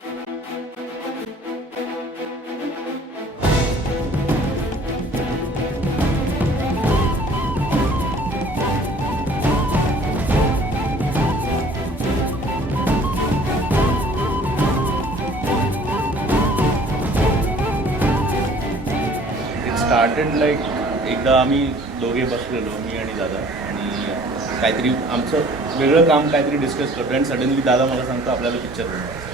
Started like एकदा आम्ही दोघे बसलेलो, मी आणि दादा, आणि काहीतरी आमचं वेगळं काम काहीतरी डिस्कस करतो आणि सडनली दादा मला सांगतो आपल्याला पिक्चर बनवायचं.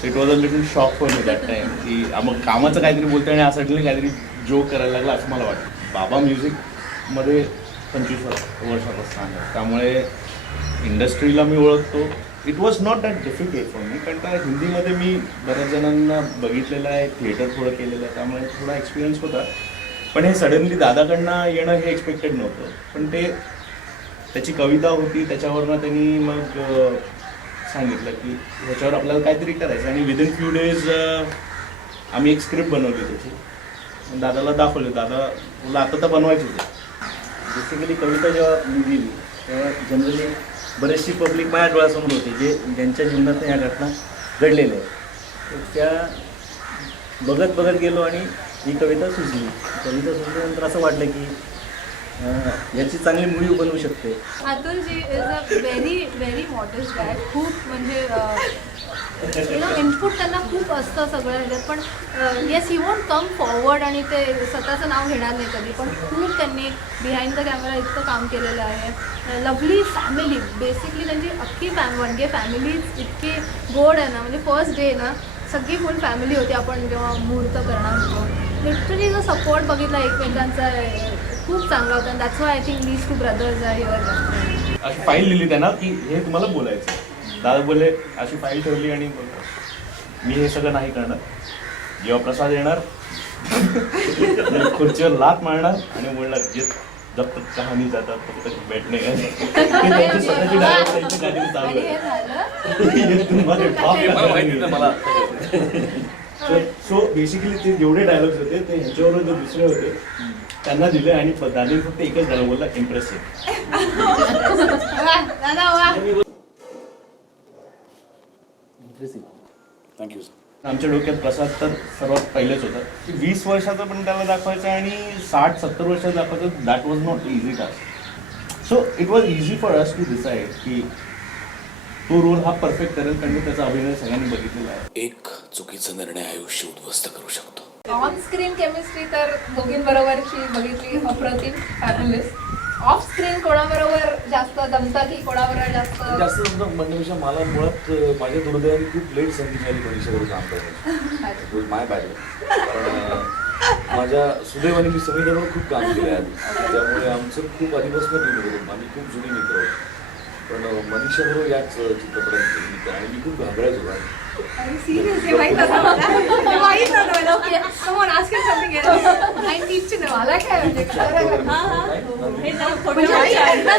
So it was a little shock for me that time की मग कामाचं काहीतरी बोलतो आणि सडनली काहीतरी जोक करायला लागला असं मला वाटतं. बाबा म्युझिकमध्ये 25 वर्षापासून आहे, त्यामुळे इंडस्ट्रीला मी ओळखतो. It was not that difficult for me, कारण का हिंदीमध्ये मी बऱ्याच जणांना बघितलेलं आहे, थिएटर थोडं केलेलं आहे, त्यामुळे थोडा एक्सपिरियन्स होता. पण हे सडनली दादाकडनं येणं हे एक्सपेक्टेड नव्हतं. पण त्याची कविता होती, त्याच्यावरनं त्यांनी मग सांगितलं की ह्याच्यावर आपल्याला काहीतरी करायचं, आणि विदिन फ्यू डेज आम्ही एक स्क्रिप्ट बनवली त्याची, दादाला दाखवली. दादा बोला आता तर बनवायची होती. बेसिकली कविता जेव्हा लिहिली तेव्हा जनरली बरेचशी पब्लिक माझ्या डोळ्यासमोर होती, ज्यांच्या जीवनात ह्या घटना घडलेल्या आहेत. त्या बघत गेलो आणि ही कविता सुचली. कविता सुचल्यानंतर असं वाटलं की याची चांगली मूवी बनवू शकते. अतुलजी इज अ व्हेरी मॉडेस्ट गाय. खूप म्हणजे इनपुट त्यांना खूप असतं सगळं ह्याच्यात, पण yes he won't come forward आणि ते स्वतःचं नाव घेणार नाही कधी, पण खूप त्यांनी बिहाइंड द कॅमेरा इतकं काम केलेलं आहे. लवली फॅमिली, बेसिकली त्यांची अख्खी वनगे फॅमिली इतकी गोड आहे ना. म्हणजे फर्स्ट डे ना सगळी फुल फॅमिली होती. आपण जेव्हा मुहूर्त करणार होतो, लिटरली जो सपोर्ट बघितला एकमेकांचा खूप चांगला होता. That's why I think these two brothers are here. अशी फाईल लिहिली त्यांना की हे तुम्हाला बोलायचं. दादा बोलले, अशी फाईल ठेवली आणि बोलतो मी हे सगळं नाही करणार. जेव्हा प्रसाद येणार खुर्चीवर लात मारणार आणि बोलणार जब तक कहाणी जातात तब तक बैठणे का. स्वतःची डायलॉग त्यांची गाडी चालू आहे. सो बेसिकली ते जेवढे डायलॉग्स होते ते ह्याच्यावर जे दुसरे होते त्यांना दिले, आणि दादाने फक्त एकच डायलॉग बोलला, इम्प्रेसिव्ह. Thank you sir. आमच्या डोक्यात प्रसाद तर सर्वात पहिलेच होता की 20 वर्षाचा पण त्याला दाखवायचं आणि 60-70 वर्षाचं दाखवायचं. That was not easy task. So it was easy for us to decide की तो रोल हा परफेक्ट करेल, कारण त्याचा अभिनय सगळ्यांनी बघितलेला आहे. एक चुकीचा निर्णय आयुष्य उद्ध्वस्त करू शकतो. ऑन स्क्रीन केमिस्ट्री तर दोघींबरोबरची बघितली, अप्रतिम, फॅब्युलस. ऑफ स्क्रीन कोणाबरोबर जास्त जमतं की कोणाबरोबर जास्त म्हणण्यापेक्षा मला मुळात माझ्या दुर्दैवाने खूप लेट संधी मिळाली मनीषाबरोबर काम करण्याची. माय बॅड. कारण माझ्या सुदैवाने मी समीरबरोबर खूप काम केलं आहे आधी, त्यामुळे आमचं खूप आधीपासून मित्र, आम्ही खूप जुनी मित्र आहोत. पण मनीषाबरोबर याच चित्रपटात आणि मी खूप घाबरायचो.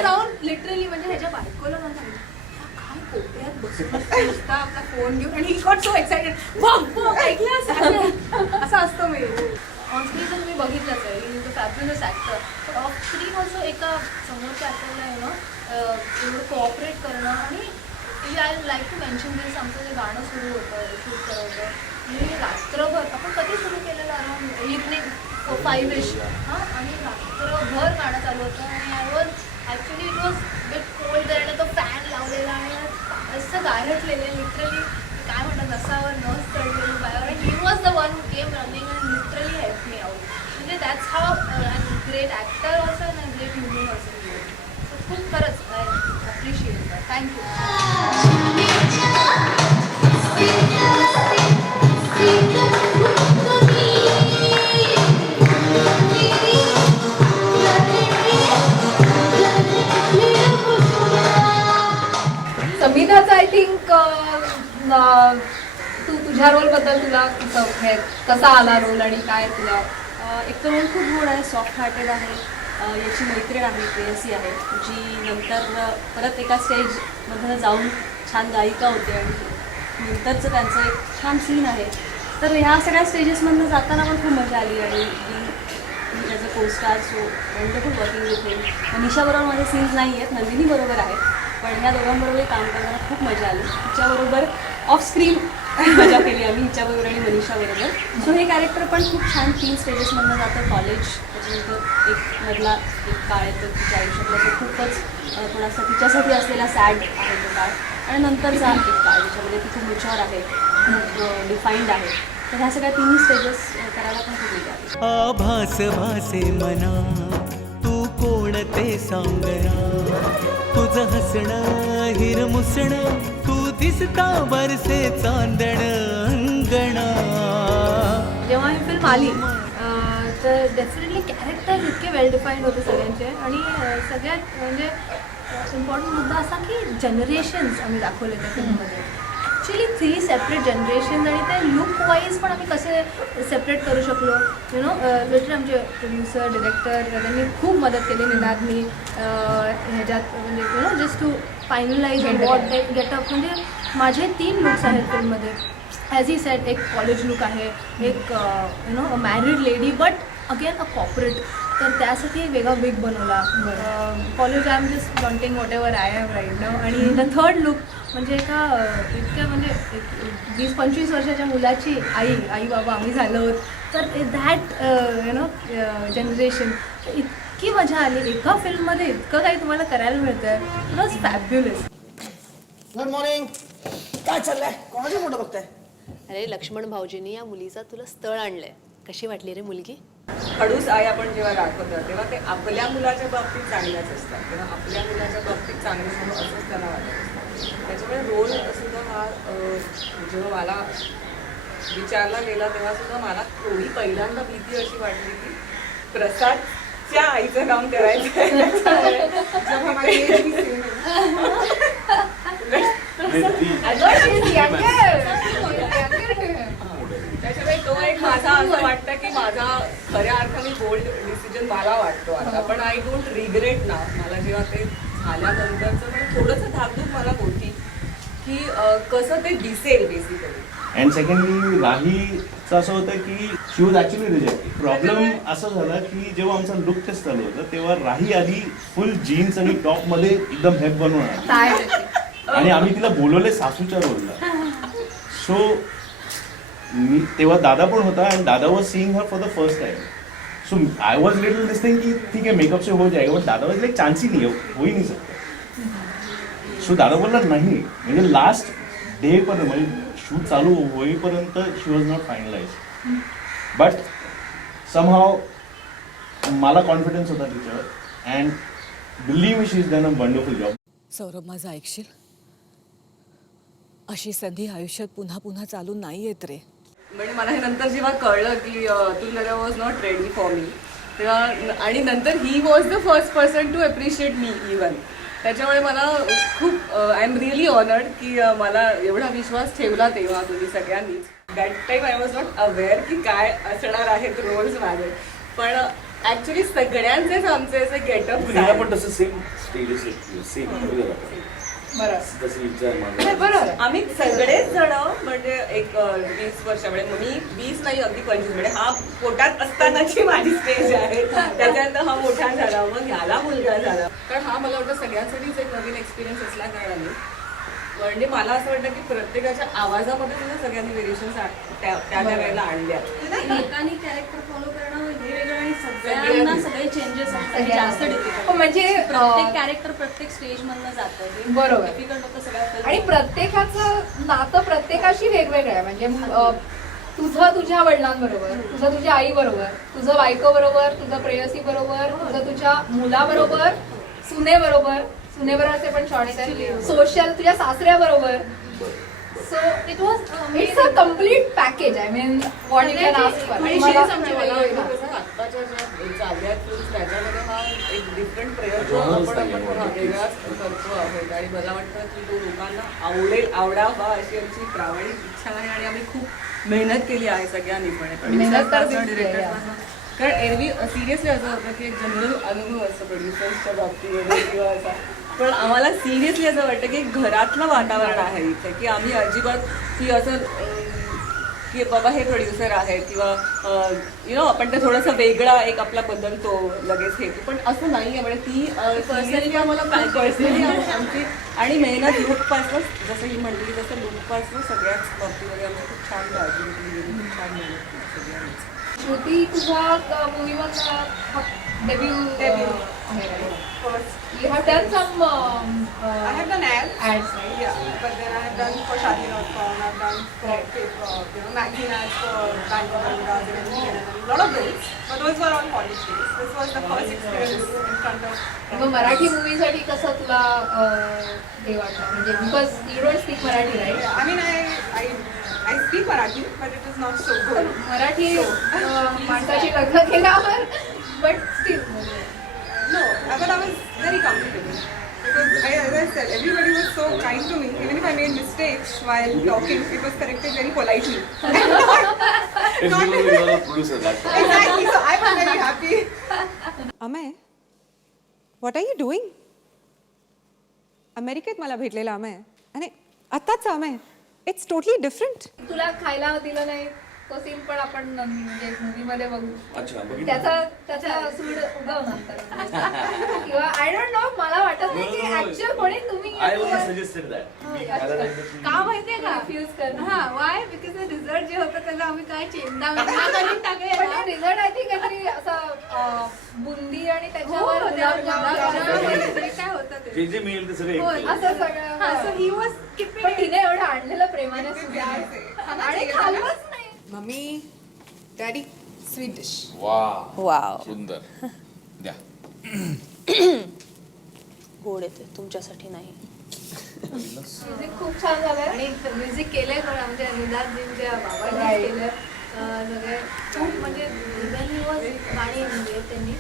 जाऊन लिटरली म्हणजे ह्याच्या बायकोला काय कोपऱ्यात बसता आपला फोन घेऊन आणि ही गॉट सो एक्साइटेड, असं असतं. मी ऑन स्क्रीन तर तुम्ही बघितलंच आहे, is a fabulous actor. But of screen also एका समोरच्या ॲक्टरला आहे ना एवढं कोऑपरेट करणं. आणि आय लाईक टू मेन्शन दिस, आमचं जे गाणं सुरू होतं, शूट करत होतं, मी रात्रभर, आपण कधी सुरू केलेलं अराउंड इव्हनिंग 5ish, आणि रात्रभर गाणं चालू होतं. आणि I was actually it was bit cold, आणि तो फॅन लावलेला आणि असं गारठलेलं लिटरली, काय म्हणतात नसावर नस चढलेली पायावर. आणि he was the one who came running and literally help me out. म्हणजे that's how great actor also and great human also. So खूप खरंच आय अप्रिशिएट दॅट. थँक्यू. समीराचं आय थिंक तुझ्या रोलबद्दल तुला कसा आला रोल आणि काय तुला? एक तर रोल खूप गोड आहे, सॉफ्ट हार्टेड आहे. याची मैत्रीण आहे, प्रेयसी आहे, जी नंतर परत एका स्टेजमधनं जाऊन छान गायिका होते, आणि नंतरचं त्यांचं एक छान सीन आहे. तर ह्या सगळ्या स्टेजेसमधनं जाताना पण खूप मजा आली. आणि as a co star, so wonderful working with him. मनीषाबरोबर माझे सीन्स नाही आहेत, नंदिनी बरोबर आहेत, पण ह्या दोघांबरोबरही काम करताना खूप मजा आली. तिच्याबरोबर ऑफ स्क्रीन मजा केली आम्ही हिच्याबरोबर आणि मनीषाबरोबर. सो हे कॅरेक्टर पण खूप छान 3 स्टेजेसमधनं जातं. कॉलेज, त्याच्यानंतर एक मधला एक काळ येतो तिच्या आयुष्यातला जो खूपच थोडासा तिच्यासाठी असलेला सॅड आहे तो काळ, आणि नंतरचा एक काळ ज्याच्यामध्ये ती खूप मॅच्युअर आहे, खूप डिफाईंड आहे. तर ह्या सगळ्या 3 स्टेजेस करायला पण खूप मजा आली. आभास भासे मना तू कोण ते सांगना, तुझं हसणं हिरमुसणं तू दिसता बरसे चांदण अंगणा. जेव्हा ही फिल्म आली तर डेफिनेटली कॅरेक्टर इतके वेल डिफाईंड होते सगळ्यांचे, आणि सगळ्यात म्हणजे इम्पॉर्टंट मुद्दा असा की जनरेशन्स आम्ही दाखवले त्या फिल्ममध्ये. ॲक्च्युली 3 सेपरेट जनरेशन्स, आणि ते लुक वाईज पण आम्ही कसे सेपरेट करू शकलो. लिटरली आमचे प्रोड्युसर, डिरेक्टर त्यांनी खूप मदत केली निनादनी ह्याच्यात, म्हणजे just to finalise what getup. म्हणजे माझे 3 लुक्स आहेत फिल्ममध्ये. ॲज ही सेट, एक कॉलेज लुक आहे, एक married lady but again a corporate. तर त्यासाठी एक वेगळा विग बनवला. College I am just wanting whatever I am right now. आणि द थर्ड लुक म्हणजे एका इतक्या म्हणजे 20-25 वर्षाच्या मुलाची आई बाबा आम्ही झालो आहोत. तर दॅट जनरेशन, इतकी मजा आली एका फिल्ममध्ये. इतकं काही तुम्हाला करायला मिळतं आहे. It was fabulous. Good morning. काय चाललंय? कोणाची फोटो बघताय? अरे लक्ष्मण भाऊजींनी या मुलीचा तुला स्थळ आणलंय. कशी वाटली रे मुलगी? खडूस आई आपण जेव्हा दाखवतो तेव्हा ते आपल्या मुलाच्या बाबतीत चांगल्याच असतात किंवा आपल्या मुलाच्या बाबतीत चांगले समोर असंच त्यांना वाटत असतं. त्याच्यामुळे रोल सुद्धा हा जेव्हा मला विचारला गेला तेव्हा सुद्धा मला थोडी पहिल्यांदा भीती अशी वाटली की प्रसादच्या आईचं काम करायचं आहे. त्याच्यामुळे तो एक माझा असं वाटतं की माझा खऱ्या अर्थाने बोल्ड डिसिजन मला वाटतो आता. पण आय डोंट रिग्रेट ना. मला जेव्हा ते झाल्यानंतरचं पण थोडंसं धाकधूक मला होती की कसं ते दिसेल बेसिकली. अँड सेकंडली राहीचं असं होतं की शी वॉज ॲक्च्युली रिजेक्टेड. प्रॉब्लेम असं झाला की जेव्हा आमचं लुक टेस्ट चालू होतं तेव्हा राही आधी फुल जीन्स आणि टॉपमध्ये एकदम हेप बनवून आली, आणि आम्ही तिला बोलवले सासूच्या रोलला. सो मी तेव्हा दादा पण होता, आणि दादा was seeing her for the first time. So I was little this thing की ठीक है मेकअप से हो जाएगा, बट दादा वॉज लाइक चांस ही नहीं है, हो ही नहीं सकता. सो दादा बोलला नाही, म्हणजे लास्ट डे पर्यंत म्हणजे शूट चालू होईपर्यंत she was not finalise. But somehow मला कॉन्फिडन्स होता तिच्यावर, and believe me she is done a wonderful job. Saurabh, माझं ऐकशील? अशी संधी आयुष्यात पुन्हा पुन्हा चालू नाही येत रे. म्हणजे मला हे नंतर जेव्हा कळलं की तुलना was not ready for me तेव्हा, आणि नंतर he was the first person to appreciate me even. त्याच्यामुळे मला खूप आय एम रिअली ऑनर्ड की मला एवढा विश्वास ठेवला तेव्हा तुम्ही सगळ्यांनीच. That time I was not aware की काय असणार आहेत रोल्स माझे. पण ॲक्च्युली सगळ्यांचेच आमचे असे गेटअप पण तसं सेम स्टेजेस बरोबर. आम्ही सगळेच जण म्हणजे एक 20 वर्षामुळे, मी 20 नाही अगदी 25, म्हणजे हा पोटात असतानाची माझी स्टेज आहे. त्याच्यानंतर हा मोठा झाला, मग ह्याला मुलगा झाला. कारण हा मला वाटतं सगळ्यांसाठीच एक नवीन एक्सपिरियन्स असल्या कारणाने म्हणजे मला असं वाटतं की प्रत्येकाच्या आवाजामध्ये सुद्धा सगळ्यांनी व्हेरिएशन्स त्या वेळेला आणल्या. एकाने कॅरेक्टर फॉलो करणं हे वेगळं, आणि सगळ्यांना सगळे चेंजेस असतात, जास्त डिफिकल्ट. म्हणजे प्रत्येक कॅरेक्टर प्रत्येक स्टेज मधनं जातं, बरोबर. डिफिकल्ट होतं सगळ्यात. आणि प्रत्येकाचं नातं प्रत्येकाशी वेगवेगळं आहे. म्हणजे तुझं तुझ्या वडिलांबरोबर, तुझं तुझ्या आईबरोबर, तुझं बायकोबरोबर, तुझं प्रेयसी बरोबर, तुझं तुझ्या मुलाबरोबर, सुनेबरोबर, सुनेबरोबरचे पण शॉर्ट्स आहेत, सोशल तुझ्या सासऱ्याबरोबर. So it was it's a complete package. I mean what you can ask for. आत्ताच्या ज्या चालल्या त्याच्यामध्ये हा एक डिफरंट प्रयत्न आपण वेगळाच करतो आहोत, आणि मला वाटतं की तो लोकांना आवडावा अशी आमची प्रामाणिक इच्छा आहे. आणि आम्ही खूप मेहनत केली आहे सगळ्यांनी पण. मेहनत तर कारण एरवी सिरियसली असं होतं की एक जनरल अनुभव असतो प्रोड्युसर्सच्या बाबतीमध्ये किंवा असा, पण आम्हाला सिरियसली असं वाटतं की घरातलं वातावरण आहे इथे, की आम्ही अजिबात की असं की बाबा हे प्रोड्युसर आहेत किंवा आपण ते थोडंसं वेगळा एक आपला बदलतो लगेच हे पण असं नाही आहे. म्हणजे ती पर्सनली आम्हाला पर्सनली आमची आणि मेहनत लुकपासनं जसं ही म्हणली तसं लुकपासनं सगळ्याच बाबतीमध्ये आम्ही खूप छान काळजी घेतली गेली, खूप छान मेहनत केली सगळ्यांनीच. श्रुती तुझा मूवीवर डेब्यू आहे. You have done some I have done ads. ads, right? Yeah, but then I have done for Shadi.com, I've done for magazine ads for Bank of Baroda, a lot of things. But those were all college days. This was the first experience in front of. मग मराठी मूवीसाठी कसं तुला हे वाटलं म्हणजे because you don't speak Marathi right. I mean, I speak Marathi, but it is not so good. Marathi माणसाची लग्न केल्यावर but still No, but I was very comfortable. Because as I said, everybody was so kind to me. Even if I made mistakes while talking, it was corrected very politely. It's because you are a producer, that's why. Exactly, so I was very happy. Amay, what are you doing? अमेरिकेत मला भेटलेला अमय आणि आत्ताच Amay. It's totally different. तुला खायला दिलं नाही तो सीन पण आपण म्हणजे मूवीमध्ये बघू. अच्छा, बघितलं. त्याचा सूड उगव नंतर किंवा आय डोंट नो मला वाटत नाही की ऍक्च्युअल कोणी तुम्ही I only suggested that. मी खायला जायचं की- का माहितीये का रिफ्यूज कर. हा वाय बिकॉज रिझल्ट जे होतं त्याला आम्ही काय चेंदा करून टाकले. पण रिझल्ट आय थिंक काहीतरी असा बुंदी आणि त्याच्यावर काय होतं जे जे मिळेल ते सगळं एक असं सगळं ही वॉज पण तिने एवढं आणलेलं प्रेमाने सुद्धा आणि खाल्लंच नाही. Mummy, daddy, sweet dish. Wow. सुंदर. द्या. गोड येते तुमच्यासाठी नाही. म्युझिक खूप छान झालंय आणि म्युझिक केलंय पण आमच्या निदानजींच्या बाबांनी केलं सगळे खूप म्हणजे when he was गाणी म्हणजे त्यांनी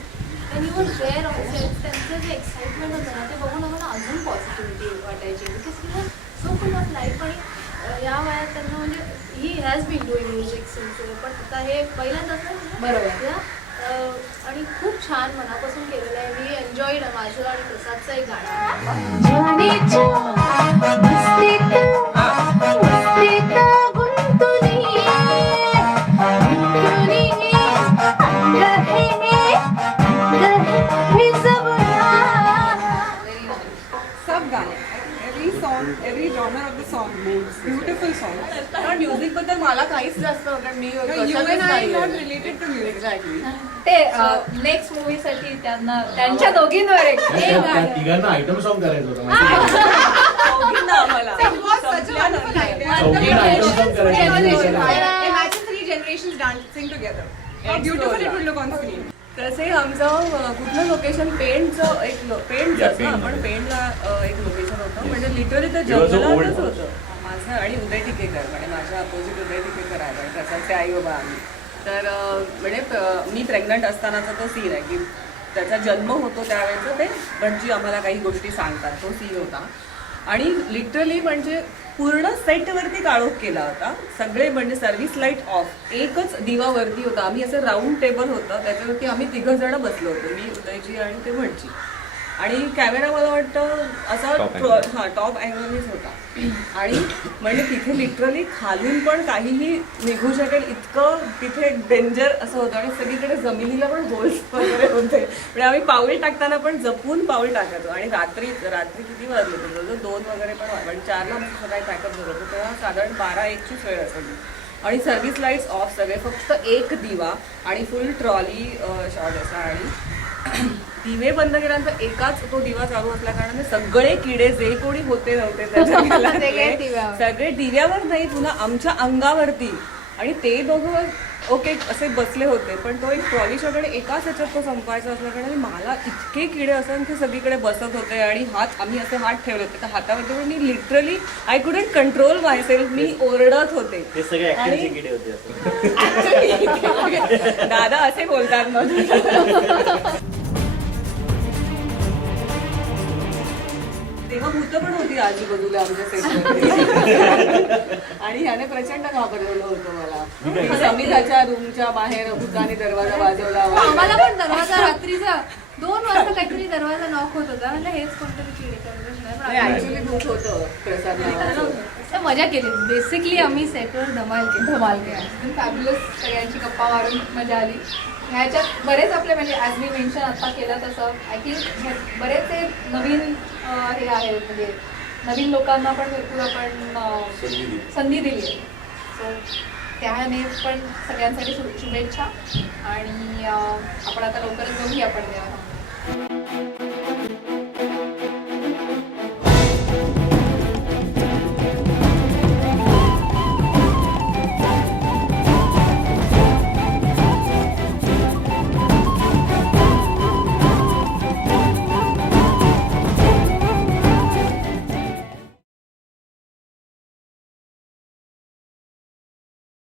when he was there on set त्यांचं जे एक्साइटमेंट होतं ना ते बघून आम्हाला अजून पॉझिटिव्हिटी वाटायची because he was so full of life. आणि या वयात त्यांना म्हणजे he has been doing music since पण आता हे पहिल्यांदाच ना बरोबर. आणि खूप छान मनापासून केलेलं आहे. मी एन्जॉयड माझं आणि प्रसादचं एक गाणं. सब गाणे every song every genre of the song beautiful song. कारण म्युझिक बद्दल मला काहीच जास्त कारण मी you and I not related to music. Exactly ते नेक्स्ट मूवीसाठी त्यांना त्यांच्या दोघींवर एक त्या तिघांना आयटम सॉन्ग करायचं होतं आम्हाला Imagine 3 generations dancing together. How beautiful it would look on screen. तसे आमचं कुठलं लोकेशन पेंटचं पेंट Yeah, Paint. आपण पेंटला एक लोकेशन होतं म्हणजे लिटरली ते It was a old जंगलातच house. होतं. माझं आणि उदय टिकेकर म्हणजे माझ्या अपोजिट उदय टिकेकर आहे आणि प्रसादचे आई बाबा आम्ही. तर म्हणजे मी प्रेग्नंट असतानाचा तो सीन आहे की त्याचा जन्म होतो त्यावेळेचं ते भटजी आम्हाला काही गोष्टी सांगतात तो सीन होता. आणि लिटरली म्हणजे पूर्ण सेटवरती काळोख केला होता. सगळे म्हणजे सर्व्हिस लाईट ऑफ, एकच दिवा वरती होता. आम्ही असं राऊंड टेबल होतं त्याच्यावरती आम्ही 3 जण बसलो होतो, मी उदयजी आणि ते भटजी. आणि कॅमेरा मला वाटतं असा टॉप अँगलनेच होता. आणि म्हणजे तिथे लिटरली खालून पण काहीही निघू शकेल इतकं तिथे डेंजर असं होतं. आणि सगळीकडे जमिनीला पण होल्स वगैरे होते म्हणजे आम्ही पाऊल टाकताना पण जपून पाऊल टाकायचो. आणि रात्री किती वाजले होते जवळजवळ 2 वगैरे पण वाजले. 4ला सगळं पॅकअप झालं होतं तेव्हा साधारण 12-1ची वेळ असेल. आणि सर्व्हिस लाईट्स ऑफ सगळे, फक्त एक दिवा आणि फुल ट्रॉली शॉट असा. आणि दिवे बंद केल्यानंतर एकाच तो दिवा चालू असल्या कारणाने सगळे किडे जे कोणी होते नव्हते त्याच्या सगळे दिव्यावर नाही पुन्हा आमच्या अंगावरती. आणि ते दोघं ओके असे बसले होते पण तो एक ट्रॉली शॉट आणि एकाच ह्याच्यात तो संपवायचा असल्या कारणाने मला इतके किडे असं ते सगळीकडे बसत होते. आणि आम्ही असे हात ठेवले होते तर हातावरती पण मी literally I couldn't control myself. मी ओरडत होते. ते सगळे ऍक्टरचे किडे होते दादा असे बोलतात मग. तेव्हा भूतं पण होती आजूबाजूला आमच्या सेटमध्ये. आणि ह्याने प्रचंड घाबरवलं होतं मला. समिधाच्या रूमच्या बाहेर भूताने दरवाजा वाजवला. आम्हाला पण दरवाजा रात्रीचा 2 वाजता काहीतरी दरवाजा नॉक होत होता म्हणजे हेच कोणतरी चिडे ऍक्च्युली भूत होतं प्रसाद नावाचं. तर मजा केली बेसिकली आम्ही सेटवर धमाल केली. फॅब्युलस सगळ्यांची गप्पा मारून मजा आली. ह्याच्यात बरेच आपले म्हणजे ॲज मी मेन्शन आता केलं तसं आय थिंक बरेचसे नवीन हे आहेत म्हणजे नवीन लोकांना पण भरपूर आपण संधी दिली आहे. सो त्याने पण सगळ्यांसाठी शुभेच्छा आणि आपण आता लवकरच बघूया आपण